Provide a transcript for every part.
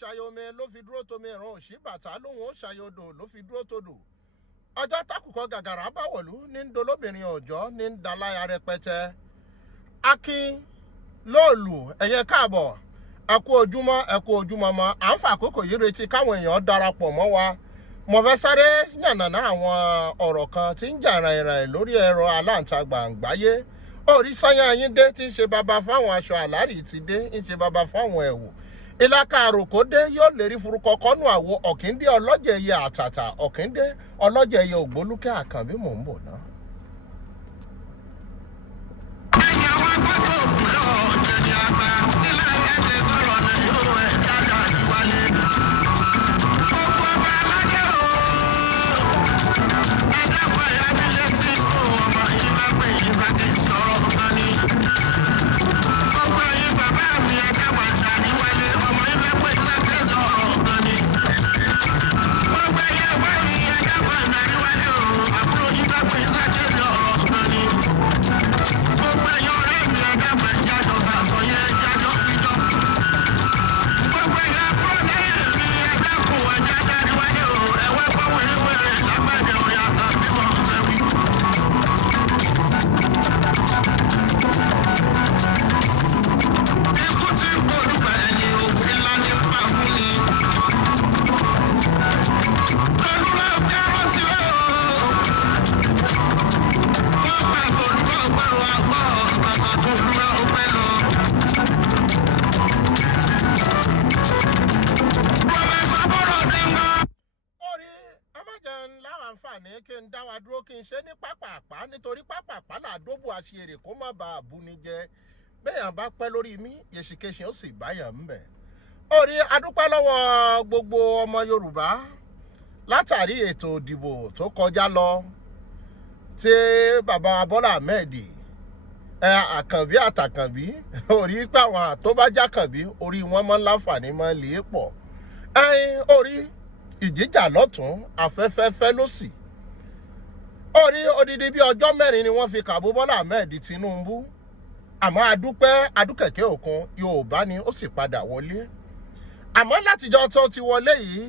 ṣàyọmẹ ló fi dúró tomi ẹ̀rọ òṣì bàtà lóhùn ó ṣàyọdò ló fi dúró todò ọjọ́ tákùkọ gàgàrà báwọ̀lú ní dolóbìnrin ọjọ́ ní daláya rẹpẹtẹ akin lóòlù ẹ̀yẹ káàbọ̀ ẹ kú ojúmọ́ mọ́ à ń fa àkókò yìí retí káwọn èèyàn darapọ̀ mọ́ wa mo fẹ́ sáré yànnàná àwọn ọ̀rọ̀ kan tí ń jà ràìnràìn lórí ẹ̀rọ aláǹtagbà àgbáyé orí sáyà yín dé tí ń ṣe baba fáwọn aṣọ àlárì ti dé ń ṣe baba fáwọn ẹ̀wù ìlàkà àròkó dé yóò lérí forúkọ kọ́nù àwo ọ̀kíndé ọlọ́jẹ̀ ẹyẹ àtàtà ọ̀kíndé ọlọ́jẹ̀ ẹyẹ ògbólúkẹ́ àkànbí mò ń bọ̀ náà. ẹ̀yà wá gbọ́dọ̀ òkú lọ́ọ́ ọ̀jẹ̀ ní àgbà nílẹ̀ ẹ̀jẹ̀ sọ̀rọ̀ ní yóò ẹ̀ jáde àdìwálé. gbogbo ọba aládé o ẹ̀dàpọ̀ ẹ̀yà mi létí fún ọmọ yìí bá pè yín bá kí n sọ̀rọ̀ kan ní. gbogbo ẹ̀yin bàbá mi ẹ̀dàpọ̀ àdìwálé ọmọ yìí bá pè yín bá kí n sọ̀rọ̀ kan ní. gbogbo ẹ̀yẹ wá mi ẹ̀dàpọ̀ àdìwálé o àbúrò yìí bá pè yín bá kí n sọ̀rọ̀ kan ní. gbogbo ẹ̀yọ ọ̀rẹ́ mi ẹ̀dàpọ̀ ìjájọ́ sàṣọyẹ ìjájọ́ fíjọ́. gbogbo ẹ̀yà fúnra lẹ́yìn mi ẹ̀dàkùn ẹ̀já àdìwálé o ẹ̀wẹ́ fọwọ́rẹ́wẹ́rẹ́ lágbàdẹ ọ̀yà àbí wọn fẹ́ wí. ikú tí ń gbòdùgbà ẹ̀yìn òkú ńlá ní fà fún ni. olúwa ọ̀gá rántí rẹ̀ o. wọ́n gbà gbòdùgbà ọgbẹ́rún àgbọ̀ bàbá tó lúwa ọgbẹ́ lọ. pọfẹsọ bọ́rọ̀ ní ń gan. orí ẹ má jẹ́ láwọn àǹfààní kí n dá wa dúró kí n ṣe ní pápápá nítorí pápápá làdóbò àṣeyèrè kó má bàa bú ni jẹ bẹ́ẹ̀yàn bá pẹ́ lórí mi yèsìkèsì ó sì báyàn ń bẹ̀. orí adúpẹ́ lọ́wọ́ gbogbo ọmọ Yorùbá látàrí ètò ìdìbò tó kọjá lọ tí bàbá Bọ́lá Ahmed àkànbí àtàkànbí orí pàwọn àtọ́bájákànbí orí wọn mọ́ láǹfààní mọ́ lè pọ̀ orí ìjíjà lọ́tún afẹ́fẹ́fẹ́ ló sì orí odidi bí ọjọ́ mẹ́rin ni wọ́n fi kàbó Bọ́lá Ahmed Tinubu àmọ́ adúkẹ̀kẹ́ òkun Yorùbá ni ó sì padà wọlé àmọ́ látijọ́ tó ti wọlé yìí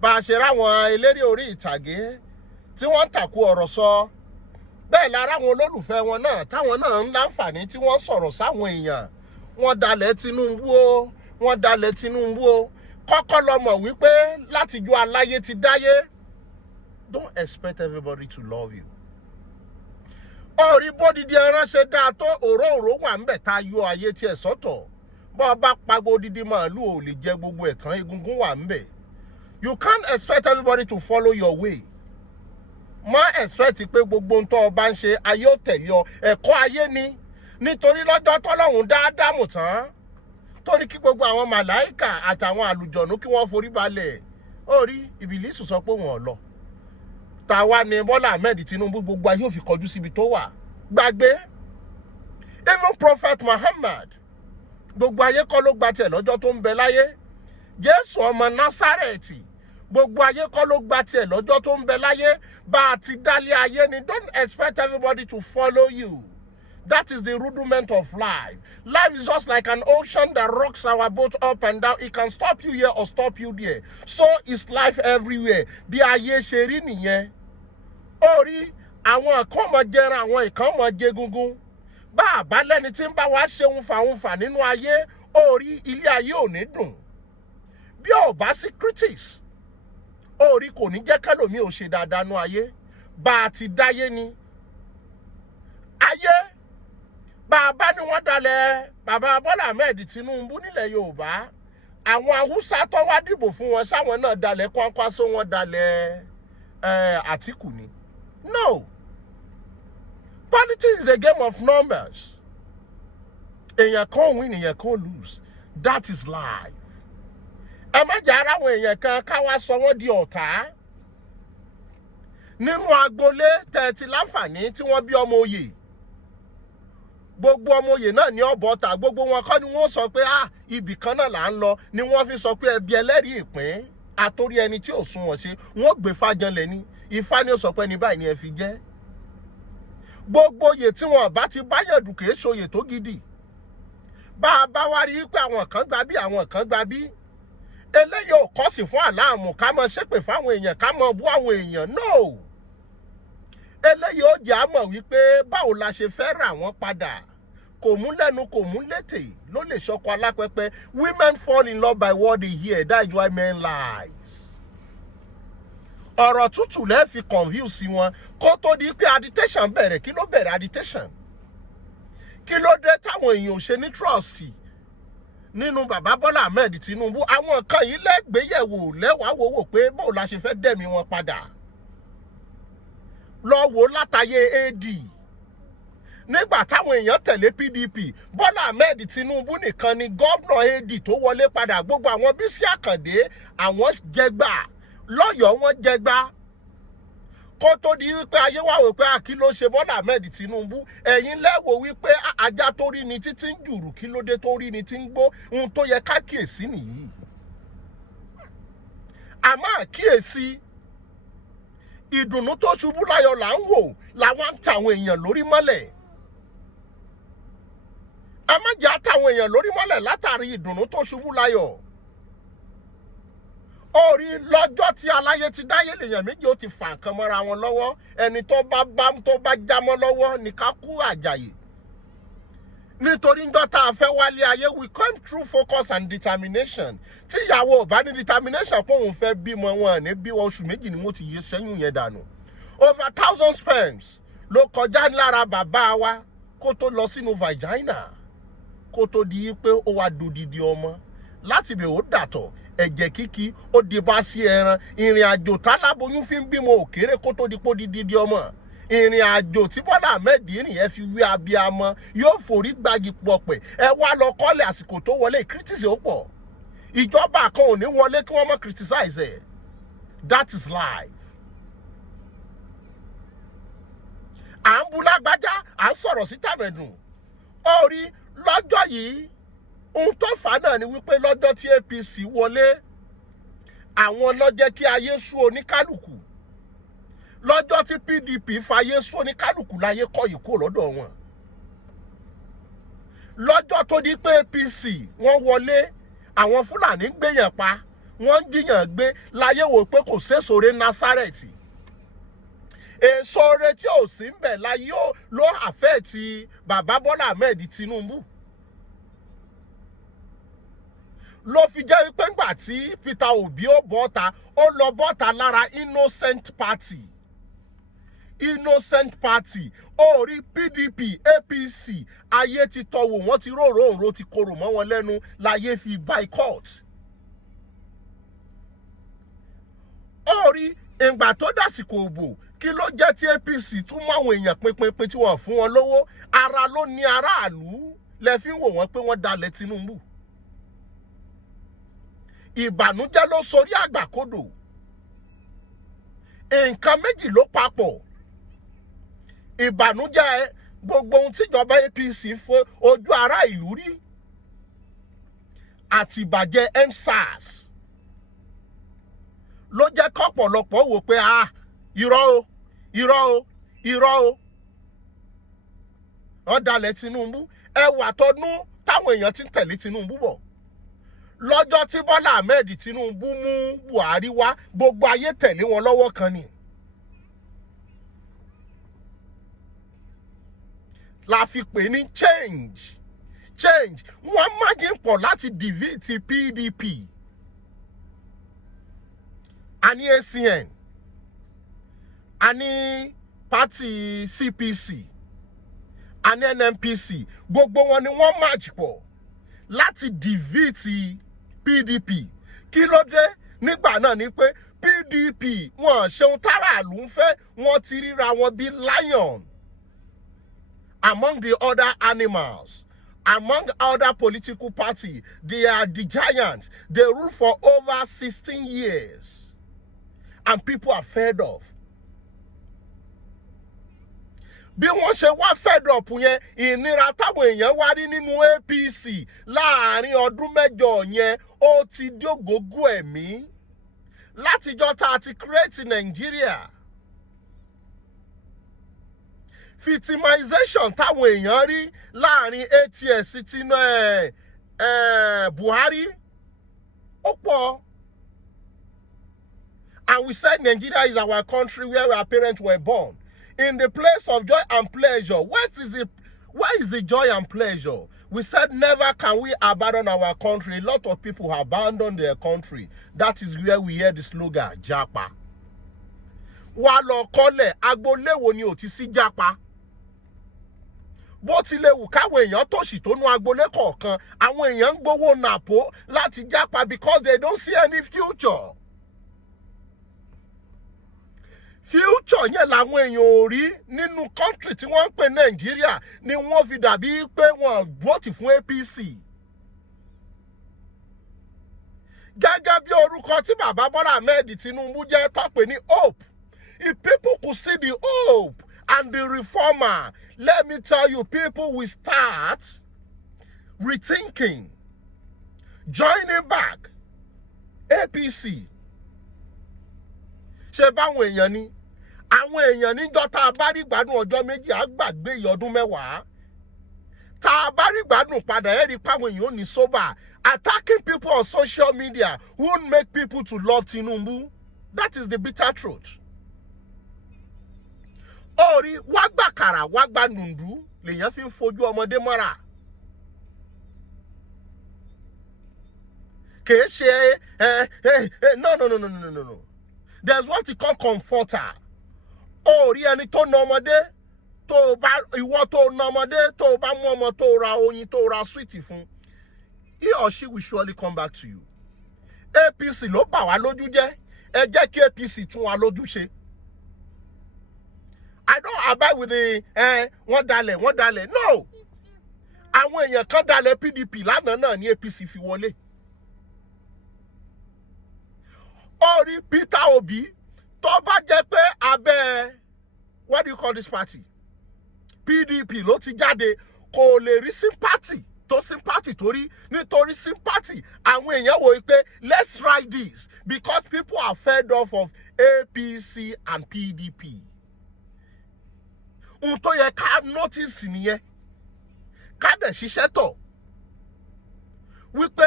bá a ṣe ráwọn eléré orí ìtàgé tí wọ́n ń tàkú ọ̀rọ̀ sọ bẹ́ẹ̀ lára àwọn olólùfẹ́ wọn náà táwọn náà ń láǹfààní tí wọ́n sọ̀rọ̀ sáwọn èèyàn wọ́n dalẹ̀ Tinubu o kọ́kọ́ lọ mọ̀ wípé látijọ́ aláyé ti dáyé don't expect everybody to love you. orí bódìdí ẹran ṣe dáa tó òróòró wà ń bẹ̀ tá a yọ ayé tiẹ̀ sọ́tọ̀ bọ́ bá pagbo odidi màálù ò lè jẹ gbogbo ẹ̀tàn egungun wà ń bẹ̀. You can't expect everybody to follow your way. Má expect pé gbogbo ohun tó bá ń ṣe ayé ò tẹ̀lé ọ. Ẹ̀kọ́ ayé ni. Nítorí lọ́jọ́ tọ́lọ́run dá Ádámù tán. Torí kí gbogbo àwọn màláìkà àtàwọn àlùjọ̀nú kí wọ́n forí balẹ̀. Ó rí Ìbílísù sọ pé wọ́n lọ. Tàwa ni Bọ́lá Ahmed Tinubu gbogbo ayé ò fi kọjú síbi tó wà. Gbàgbé. Even Prophet Muhammad gbogbo ayé kọ́ ló gba tiẹ̀ lọ́jọ́ tó ń bẹ láyé. Jésù ọmọ Násárẹ́tì gbogbo ayé kọ́ ló gba tiẹ̀ lọ́jọ́ tó ń bẹ láyé. Bá a ti dálé ayé ni, don't expect everybody to follow you. That is the rudiment of life. Life is just like an ocean that rocks our boat up and down. It can stop you here or stop you there. So is life everywhere. Bí ayé ṣe rí nìyẹn. Ó rí àwọn kan mọ jẹran, àwọn ìkan mọ jẹgungun. Bá àbá lẹ́ni tí ń bá wa ṣe ń fà nínú ayé, ó rí ilé ayé ò ní dùn. Bí ò bá sí critics, ó rí kò ní jẹ́ kẹ́lòmí ò ṣe dáadáa nú ayé. Bá a ti dáyé ni. Ayé bàbá ni wọ́n dalẹ̀ bàbá Bọ́lá Ahmed Tinubu nílẹ̀ Yorùbá. Àwọn Haúsá tó wá dìbò fún wọn sáwọn náà dalẹ̀ Kwankwaso, wọn dalẹ̀ Àtíkù ni. No. Politics is a game of numbers. Èèyàn kan win, èèyàn kan lose. That is life. Ẹ má jẹ́ ara àwọn èèyàn kan ká wá sọ wọ́n di ọ̀tá. Nínú agboolé tẹ̀tí láǹfààní tí wọ́n bí ọmọ oyè. Gbogbo ọmọ oyè náà ní ọ̀bọ̀ta, gbogbo wọn kọ́ ni wọ́n sọ pé ibì kan náà là ń lọ, ni wọ́n fi sọ pé ẹbí ẹlẹ́rìí ìpín àtórí ẹni tí ò sunwọ̀n ṣe, wọ́n gbé fájànlẹ̀ ní. Ifá ni ó sọ pé ní báyìí ni ẹ fi jẹ́. Gbogbo oyè tí wọn bá ti báyàn dù kìí ṣòyè tó gidi. Bá a bá wá rí pé àwọn kan gba bí, àwọn kan gba bí. Eléyìí ò kọ́sì fún àláàmù ká mọ ṣépè fáwọn èèyàn, ká mọ bú àwọn èèyàn. No. Eléyìí ó jẹ́ àmọ̀ wípé báwo la ṣe fẹ́ rà wọ́n padà. Kò mú lẹ́nu kò mú létè ló lè ṣọkọ alápẹpẹ. Women fall in love by what they hear. That is why men lies. Ọ̀rọ̀ tútù lẹ́ fi confuse wọn kó tó di pé agitation bẹ̀rẹ̀. Kí ló bẹ̀rẹ̀ agitation? Kí ló dé táwọn èèyàn ò ṣe ní trust nínú bàbá Bọ́lá Ahmed Tinubu? Àwọn kan yìí lẹ́gbẹ̀yẹ̀wò lẹ́wàá wò pé báwo la ṣe fẹ́ dẹ̀mí wọn padà. Lọ wò látàyè AD. Nígbà táwọn èèyàn tẹ̀lé PDP, Bọ́lá Ahmed Tinubu nìkan ni gọ́vnà AD tó wọlé padà. Gbogbo àwọn Bísí Àkàndé àwọn jẹgbà. Lọ́yọ̀ọ́ wọn jẹgbà. Kó tó di wípé ayé wá wò pé kí ló ṣe Bọ́lá Ahmed Tinubu. Ẹ̀yin lẹ́wò wípé ajá tó rí ni títí ń jùrù, kí ló dé tó rí ni tí ń gbó. Ohun tó yẹ ká kíyèsí nìyí. Àmọ́ àkíyèsí ìdùnnú tó ṣubú láyọ̀ là ń wò làwọn ń tàwọn èèyàn lórí mọ́lẹ̀. Ẹ má jẹ́ àtàwọn èèyàn lórí mọ́lẹ̀ látàrí ìdùnnú tó ṣubú láyọ̀. Ó rí lọ́jọ́ tí aláyé ti dáyé lèèyàn méjì ó ti fà nǹkan mọ́ra wọn lọ́wọ́. Ẹni tó bá jámọ́ lọ́wọ́ ní ká kú àjàyè. Nítorí njọ́ tá a fẹ́ wálé ayé, we come through focus and determination. Tí ìyàwó ò bá ní determination pé òun fẹ́ bímọ, wọn ní bí oṣù méjì ni wọ́n ti yé ṣẹ́yún yẹn dànù. Over 1,000 sperms ló kọjá lára bàbá wa kó tó lọ sínú vagina. Kó tó di pé ó wá dodidi ọmọ. Láti bẹ̀ ó dàtọ̀, ẹ̀jẹ̀ kíkí, ó di bá sí ẹran. Ìrìn àjò táláboyún fi ń bímọ òkèrè kó tó di pó didi ọmọ. Ìrìn àjò tí Bọ́lá Ahmed rìn yẹn fi wí abiyamọ yóò forí gbági pọ̀pẹ̀. Ẹ wá lọ kọ́lé àsìkò tó wọlé, criticize ó pọ̀. Ìjọba kan ò ní wọlé kí wọ́n má criticize ẹ̀. That is life. À ń bu lágbájá, à ń sọ̀rọ̀ sí tàmẹ̀dùn. Ó rí lọ́jọ́ yìí, ohun tó fà á náà ni wípé lọ́jọ́ tí APC wọlé, àwọn ló jẹ́ kí ayé sú oníkálùkù. Lọ́jọ́ tí PDP fayé sú oníkálùkù láyé kọ́ yìí kúrò lọ́dọ̀ wọn. Lọ́jọ́ tó di pé APC wọ́n wọlé, àwọn Fúlàní gbéyàn pa, wọ́n jíyàn gbé, láyé wò pé kò sésòrè Násárẹ́tì. Èso ore tí ò sí ń bẹ̀ láyé ló àfẹ́ẹ̀tì bàbá Bọ́lá Ahmed Tinubu. Ló fi jẹ́ wípé ńgbà tí Peter Obi ó bọ́ta, ó lọ bọ́ta lára innocent party. innocent party. Orí PDP, APC, ayé ti tọwò, wọ́n ti róró ti korò mọ́ wọn lẹ́nu, láyé fi boycott. Orí ìgbà tó dásìkò òbò, kí ló jẹ́ tí APC tún mú àwọn èèyàn pínpín tí wọ́n fún wọn lówó, ara ló ní aráàlú, lẹ fi ń wò wọ́n pé wọ́n dalẹ̀ Tinubu. Ìbànújẹ́ ló sorí àgbàkodò. Nǹkan méjì ló papọ̀. Ìbànújẹ́ gbogbo ohun tíjọba APC fún ojú ará ìlú rí àti ìbàjẹ́ EndSARS ló jẹ́ kọ́pọ̀lọpọ̀ wò pé irọ́ o wọ́n dalẹ̀ Tinubu. Ẹwà tọdún táwọn èèyàn ti ń tẹ̀lé Tinubu bọ̀. Lọ́jọ́ tí Bọ́lá Ahmed Tinubu mú Buhari wá, gbogbo ayé tẹ̀lé wọn lọ́wọ́ kan ni. La fi pè ní change. Wọ́n májìn pọ̀ láti defeat PDP. A ní ACN. A ní party CPC. A ní NNPC. Gbogbo wọn ni wọ́n match pọ̀ láti defeat PDP. Kí ló dé? Nígbà náà ni pé PDP wọ́n ṣeun táràlú ń fẹ́, wọ́n ti ríra wọn bí lion among the other animals, among other political parties. They are the giants. They rule for over 16 years. And people are fed up. Bí wọ́n ṣe wá fed up yẹn, ìnira táwọn èèyàn wá rí nínú APC láàrin ọdún mẹ́jọ yẹn, ó ti dógógó ẹ̀mí. Látijọ́ tá a ti create Nigeria. Victimization táwọn èèyàn rí láàrin ATS tinú Buhari ó pọ̀. And we said Nigeria is our country where our parents were born. In the place of joy and pleasure, where is the joy and pleasure? We said never can we abandon our country. A lot of people have abandoned their country. That is where we hear the slogan, Japa. Wà lọ kọ́lẹ̀, agboléwo ni ò ti sí Japa. Bó tilẹ̀ wù káwọn èèyàn tòṣì tó nú agbolé kọ̀ọ̀kan, àwọn èèyàn ń gbowó nàpó láti Japa because they don't see any future. Future yẹn làwọn èèyàn ò rí nínú country tí wọ́n ń pè Nàìjíríà ni wọ́n fi dàbí pé wọ́n vote fún APC. Gẹ́gẹ́ bí orúkọ tí bàbá Bọ́lá Ahmed Tinubu jẹ́ tó pè ní hope. If people could see the hope and the reformer, let me tell you, people will start rethinking, joining back APC. Ṣé báwọn èèyàn ni? Àwọn èèyàn níjọ́ tá a bá rí gbádùn ọjọ́ méjì á gbàgbé ìyọdún mẹ́wàá. Tá a bá rí gbádùn padà ẹ́ rí páwọn èèyàn ò ní sober. Attacking people on social media won't make people to love Tinubu. That is the bitter truth. Orí wá gbà kàrà wá gbà nùndú lèèyàn fi ń fojú ọmọdé mọ́ra. Kìí ṣe no. There's what you call comforter. Orí ẹni tó na ọmọdé tó bá ìwọ tó na ọmọdé tó bá mú ọmọ tó ra oyin tó ra sweet fún, he or she will surely come back to you. APC ló bà wá lójú jẹ́, ẹ jẹ́ kí APC tún wá lójú ṣe. I don't abide with the wọ́n dalẹ̀. No. Àwọn èèyàn kan dalẹ̀ PDP lánàá náà ní APC fi wọlé. Orí Peter Obi tó bá jẹ́ pé abẹ́ what do you call this party? PDP ló ti jáde, kò lè rí sympathy nítorí sympathy àwọn èèyàn wò pé let's try this because people are fed off of APC and PDP. Ohun tó yẹ ká notice nìyẹn, ká dẹ̀ ṣiṣẹ́ tọ̀ wípé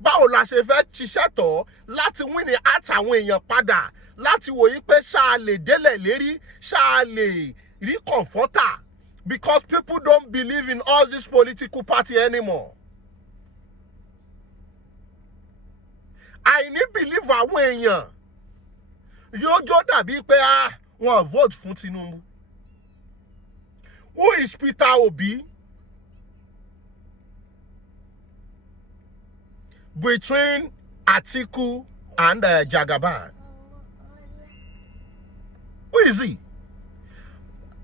báwo la ṣe fẹ́ ṣiṣẹ́ tọ̀ láti win ní àtàwọn èèyàn padà láti wòye pé ṣáà lè délẹ̀ lérí, ṣáà lè rí comforter because people don't believe in all this political party anymore. Àìní believe àwọn èèyàn yóò jó dàbí pé wọ́n vote fún Tinubu. Who is Peter Obi? Between Atiku and Jagaban. Who is he?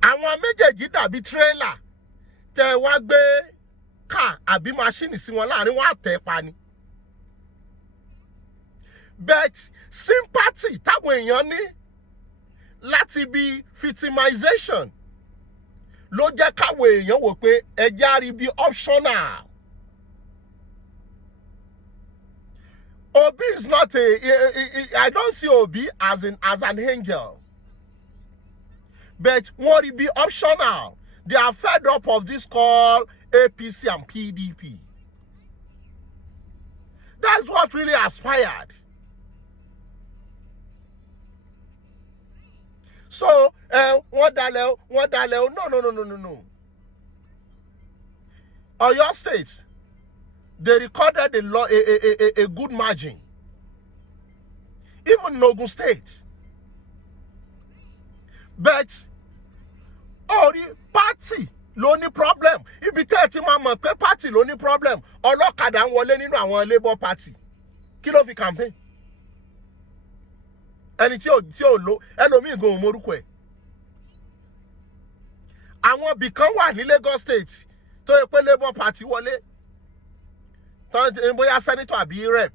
Àwọn méjèèjì dàbí trailer tẹ wá gbé car àbí machine sí wọn láàrin wọn àtẹ pa ni. But sympathy táwọn èèyàn ní láti bí victimization ló jẹ́ káwọn èèyàn wò pé ẹjẹ́ á rí bí optional. Obi is not I don't see Obi as an angel. But what it be optional? They are fed up of this called APC and PDP. That's what really aspired. So, no. Oyo State, they recorded a good margin. Even Ogun State. But the party ló ní problem. Ibi tẹ́ ti máa mọ̀ pé party ló ní problem. Ọlọ́kadà ń wọlé nínú àwọn Labour Party. Kí ló fi campaign? Ẹni tí ò lo ẹlòmíì gan ò mọrúkọ ẹ̀. Àwọn ibì kan wà ní Lagos State tó yẹ pé Labour Party wọlé. Bóyá senator àbí rep.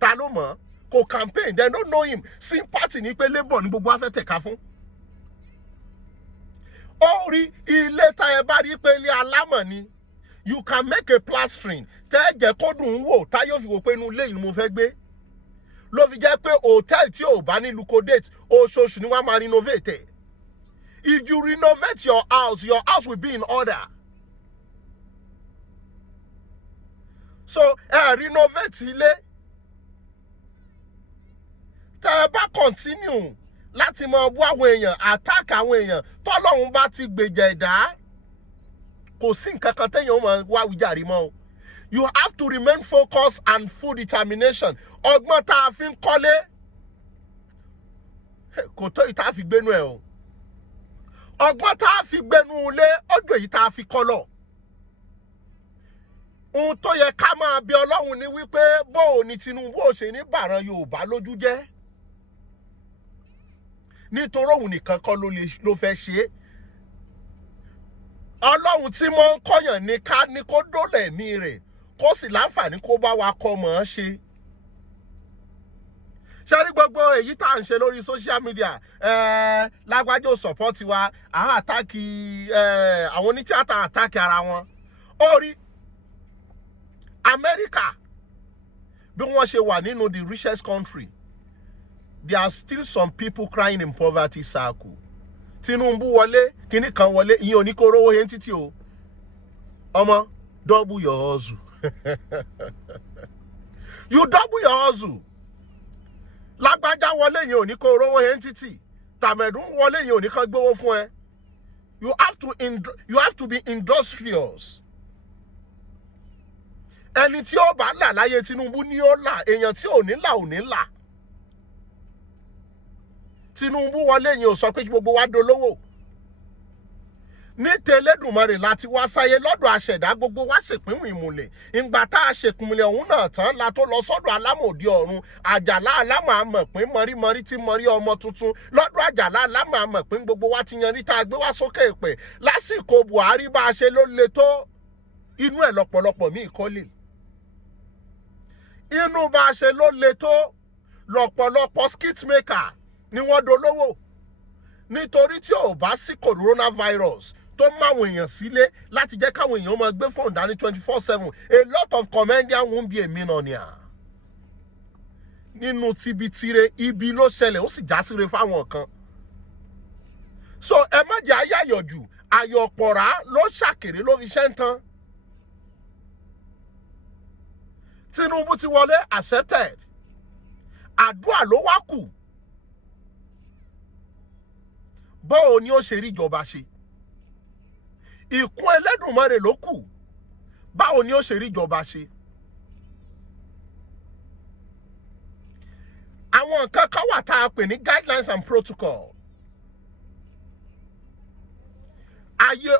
Ta ló mọ̀? Kò campaign. They don't know him. Sympathy ní pé Labour ní gbogbo afẹ́ tẹ̀ka fún. Ori ilé tá ẹ bá rí pé ilé alámọ̀ ni, you can make a plastering tẹ́ jẹ́ kó dùn wò tá yóò fi wò pé inú ilé yìí mo fẹ́ gbé. Ló fi jẹ́ pé hotel tí ò bá ní lucodate oṣooṣù ni wọ́n máa renovate. If you renovate your house will be in order. So renovate ilé. Tẹ́ ẹ bá continue láti mọ bú àwọn èèyàn, attack àwọn èèyàn, tọ́lọ́run bá ti gbèjà ẹ̀dá, kò sí nǹkan kan téèyàn mọ̀ wá wíjàre mọ́ o. You have to remain focused and full determination. Ọgbọ́n tá a fi ń kọ́lé kò tó ìta fi gbénu ẹ̀ o. Ọgbọ́n tá a fi gbénu ilé ọdún èyí tá a fi kọ́lọ̀. Ohun tó yẹ ká máa bí Ọlọ́run ni wípé bóò ni Tinubu ò ṣe ní bàrán Yorùbá lójú jẹ́. Nítorí òun nìkan kọ́ ló fẹ́ ṣe. Ọlọ́run tí mo ń kọ́yàn ní ká ní kó dólẹ̀ ẹ̀mí rẹ̀ kó sì láǹfààní kó bá wa kọ́ mọ̀ ọ́n ṣe. Ṣé rí gbogbo èyí tá à ń ṣe lórí social media lágbájá support wa àwọn àtàkì àwọn onítíátà àtàkì ara wọn. Ó rí America bí wọ́n ṣe wà nínú the richest country. There are still some people crying in poverty circle. Tinubu wọlé, kíní kan wọlé, ìyẹn ò ní kó rówó yẹn títí o. Ọmọ, double your hustle. You double your hustle. Lágbájá wọlé yẹn ò ní kó rówó yẹn títí. Tàmẹ̀dún wọlé yẹn ò ní kó gbówó fún ẹ. You have to be industrious. Ẹni tí ó bá là láyé Tinubu ni ó là, èèyàn tí ò ní là ò ní là. Tinubu wọlé yẹn ò sọ pé kí gbogbo wa dolówó. Ní tẹlẹ́dùmarè láti wá sáyé lọ́dọ̀ àṣẹ̀dá gbogbo wa ṣèpínwìn ìmùlẹ̀. Ìgbà tá a ṣèpínlẹ̀ ọ̀hún náà tán la tó lọ sọ́dọ̀ alámòdì ọ̀run. Àjàlá alámọ̀ àmọ̀ pín mọ̀rímọ̀rí tí mọ̀rí ọmọ tuntun. Lọ́dọ̀ àjàlá alámọ̀ àmọ̀ pín gbogbo wa ti yanrí tá a gbé wá sókè èpè. Lásìkò Buhari bá a ṣe ló le tó. Inú ẹ̀ lọ́pọ̀lọpọ̀ míì kọ́lé. Inú bá a ṣe ló le tó. Lọ́pọ̀lọpọ̀ skit maker ni wọ́n dolówó. Nítorí tí ò bá sí coronavirus tó máwọn èèyàn sílé láti jẹ́ káwọn èèyàn máa gbé fóònù dání 24/7, a lot of comedians won't be a millionaire. Nínú tibitire ibi ló ṣẹlẹ̀ ó sì já síre fáwọn kan. So ẹ má jẹ́ ayáyọ̀jù, ayọ̀pọ̀rá ló ṣàkèrè ló fi ṣẹ́ ń tán. Tinubu ti wọlé accepted. Àdúrà ló wá kù. Báwo ni ó ṣe rí ìjọba ṣe? Ìkún Ẹlẹ́dùmarè ló kù. Báwo ni ó ṣe rí ìjọba ṣe? Àwọn nǹkan kan wà tá a pè ní guidelines and protocol. ayé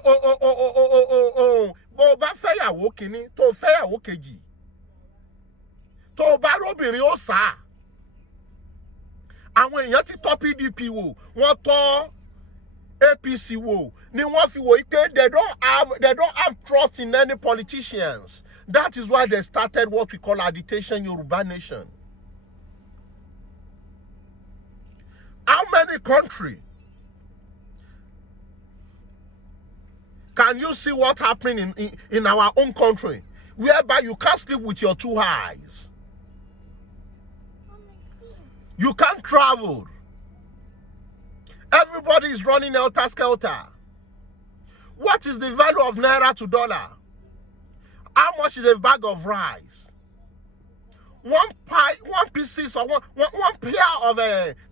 bó bá fẹ́yàwó kínní tó fẹ́yàwó kejì tó bá róbìnrin ó sá àwọn èèyàn ti tọ́ PDP wò wọ́n tọ́ APC wò ni wọ́n fi wò pé they don't have trust in any politicians. That is why they started what we call agitation Yoruba Nation. How many countries can you see what happening in our own country, whereby you can't sleep with your two eyes? You can't travel. Everybody is running helter-skelter. What is the value of naira to dollar? How much is a bag of rice? One pieces or one pair of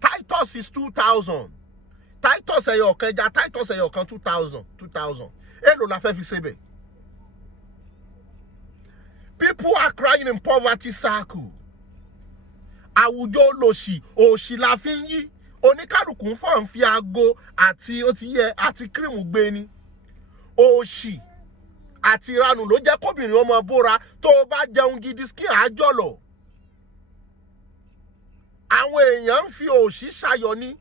Titus is 2,000. Titus Titus 2,000. Elo la fẹ́ fi sebe. People are crying in poverty circle. Àwùjọ òṣì la fi ń yí. Oníkálùkù ń fọ́n fi ago àti ó ti yẹ àti kírìmù gbé ni. Òṣì àti ìranù ló jẹ́ kóbìnrin ọmọ bóra tó bá jẹun gidi skin àjọlọ̀. Àwọn èèyàn ń fi òṣì ṣayọ̀ ni.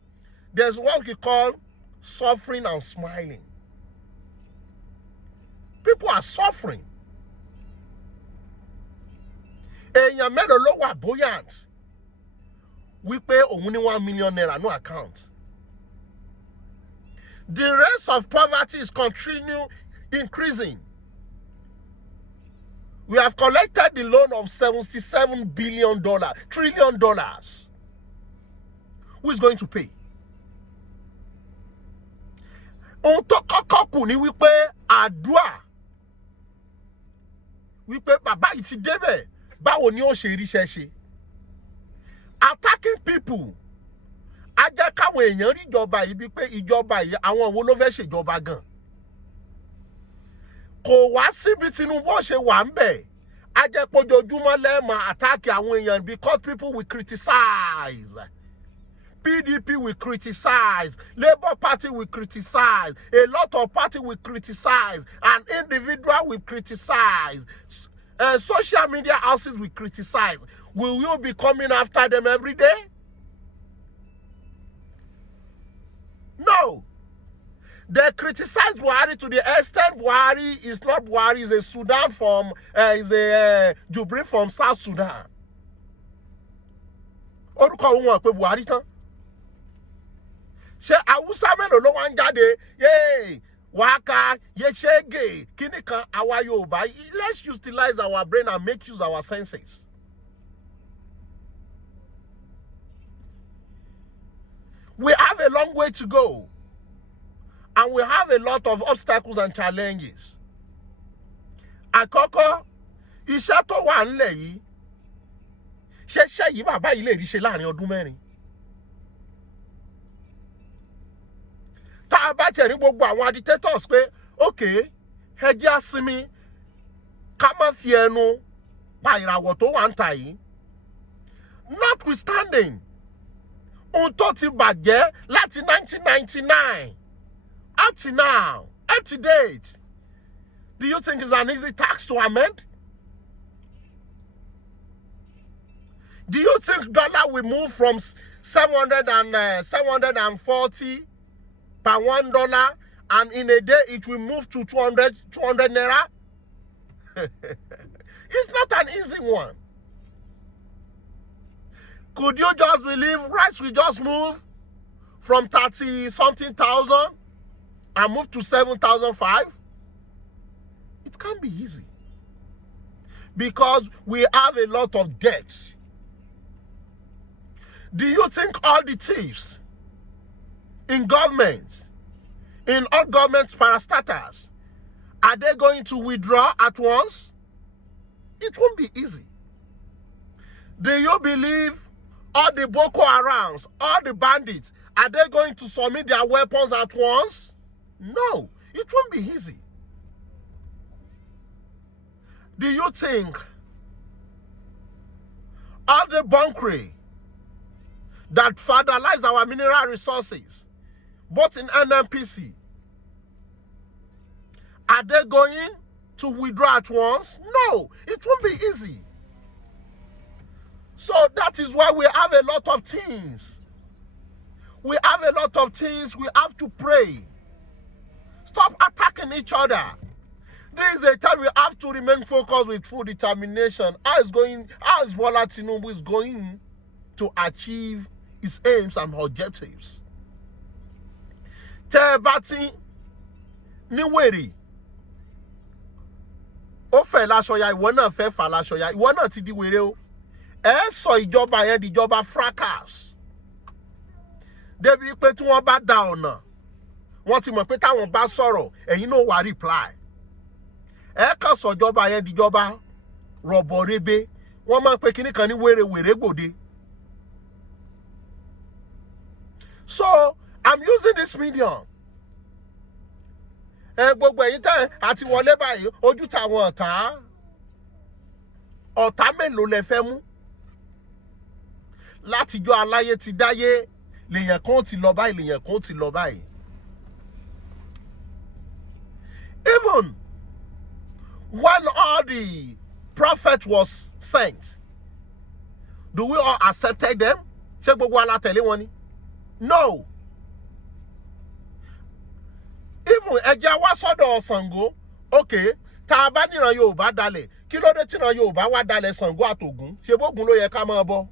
There's what we call suffering and smiling. People are suffering. Èèyàn mélòó ló wà buoyant wípé òun ní 1 million naira no account. The rate of poverty is continue increasing. We have collected the loan of $77 trillion. Who is going to pay? Ohun tó kọ́kọ́ kù ní wípé àdúà wípé bàbá yìí ti débẹ̀ báwo ni ó ṣe ríṣẹ́ ṣe. Attacking people á jẹ́ káwọn èèyàn rí ìjọba yìí bí pé ìjọba yìí àwọn wo ló fẹ́ ṣèjọba gan. Kò wá síbi Tinubu ṣe wà ń bẹ̀ á jẹ́ pé ojoojúmọ́ lẹ́ẹ̀mọ́ attack àwọn èèyàn because people will criticize. PDP will criticize, Labour Party will criticize, a lot of party will criticize, an individual will criticize, social media houses will criticize. Will you be coming after them every day? No. They criticize Buhari to the extent Buhari is not Buhari, is a Sudan from, is a Jubril from South Sudan. Orúkọ wọn pé Buhari tán. Ṣé Hausa mélòó ló wá ń jáde? Yay! Waka, Yeshege, kíní kan àwa Yorùbá. Let's utilize our brain and make use our senses. We have a long way to go. And we have a lot of obstacles and challenges. Àkọ́kọ́, iṣẹ́ tó wà ńlẹ̀ yìí. Ṣé yìí bàbá yìí lè rí ṣe láàrin ọdún mẹ́rin? Tá a bá tẹ̀rí gbogbo àwọn agitators pé okay ẹ jẹ́ á sinmi ká má fi ẹnu pa ìràwọ̀ tó wà ń tà yìí. Notwithstanding ohun tó ti bàjẹ́ láti 1999 up to now, up to date, do you think it's an easy tax to amend? Do you think dollar will move from 740 per $1 and in a day it will move to 200 naira? It's not an easy one. Could you just believe rice will just move from 30-something thousand and move to 7,005? It can't be easy. Because we have a lot of debt. Do you think all the thieves in government, in all government parastatals, are they going to withdraw at once? It won't be easy. Do you believe all the Boko Harams, all the bandits, are they going to submit their weapons at once? No, it won't be easy. Do you think all the bunkering that fertilize our mineral resources, both in NNPC Are they going to withdraw at once? No, it won't be easy. So that is why we have a lot of things. We have a lot of things we have to pray. Stop attacking each other. There is a time we have to remain focused with full determination. How is Bola Tinubu is going to achieve his aims and objectives? Tebati niweri. Ó fẹ́ láṣọya, ìwọ náà fẹ́ fà láṣọya, ìwọ náà ti di wèrè o. Ẹ sọ ìjọba yẹn di ìjọba fracas. Débi pé tí wọ́n bá da ọ̀nà, wọ́n ti mọ̀ pé táwọn bá sọ̀rọ̀, ẹ̀yin náà wá reply. Ẹ kàn sọ ìjọba yẹn di ìjọba rọ̀bọ̀rebe. Wọ́n máa ń pe kíní kan ní wèrè gbòde. So, I'm using this medium. Gbogbo ẹ̀yin tẹ́ àti wọlé báyìí, ojú tàwọn ọ̀tá. Ọ̀tá mélòó lẹ fẹ́ mú? Látijọ́ aláyé ti dáyé, lèyàn kan ti lọ báyìí, lèyàn kan ti lọ báyìí. Even when all the prophet was sent, do we all accepted them? Ṣé gbogbo wa la tẹ̀lé wọn ni? No. Even ẹjẹ́ wá sọ́dọ̀ Ṣàngó, okay, tá a bá níran Yorùbá dalẹ̀, kí ló dé tíran Yorùbá wá dalẹ̀ Ṣàngó àtògún? Ṣé bógun ló yẹ ká máa bọ?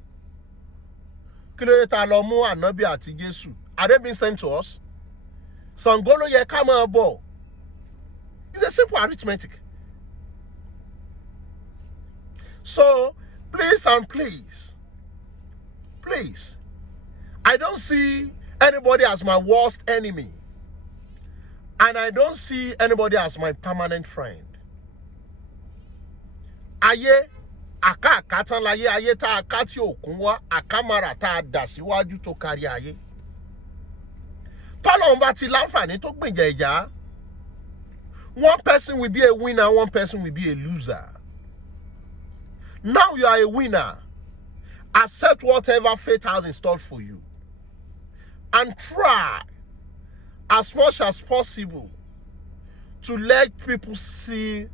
Kí ló dé tá a lọ mú Ànábì àti Jésù? Are they being sent to us? Ṣàngó ló yẹ ká máa bọ. It's a simple arithmetic. So, please and please, I don't see anybody as my worst enemy. And I don't see anybody as my permanent friend. Ayé, àká àkátán láyé, ayé tá a ká tí òkun wá, àkámàrà tá a dà síwájú tó kárí ayé. Tọ́lọ́run bá ti láǹfààní tó gbìjà ìjà, one person will be a winner, one person will be a loser. Now you are a winner. Accept whatever fate has in store for you. And try as much as possible to let people see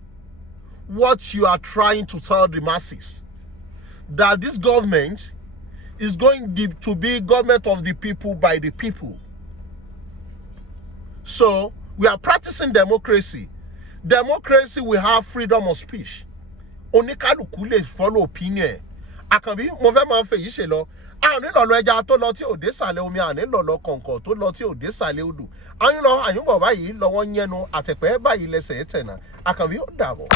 what you are trying to tell the masses. That this government is going to be government of the people by the people. So, we are practicing democracy. Democracy will have freedom of speech. Oníkálùkù lè follow opinion. Àkànbí mo fẹ́ máa fèyí ṣe lọ. A ní lọ́lọ́ ẹja tó lọ tí ò dé sàlẹ̀ omi, a ní lọ́lọ́ kọ̀ǹkọ̀ tó lọ tí ò dé sàlẹ̀ odò. Àyún lọ àyúnbọ̀ báyìí lọ́wọ́ yẹnu àtẹ̀pẹ́ báyìí lẹ́sẹ̀ tẹ̀nà. Àkànbí ó dàbọ̀.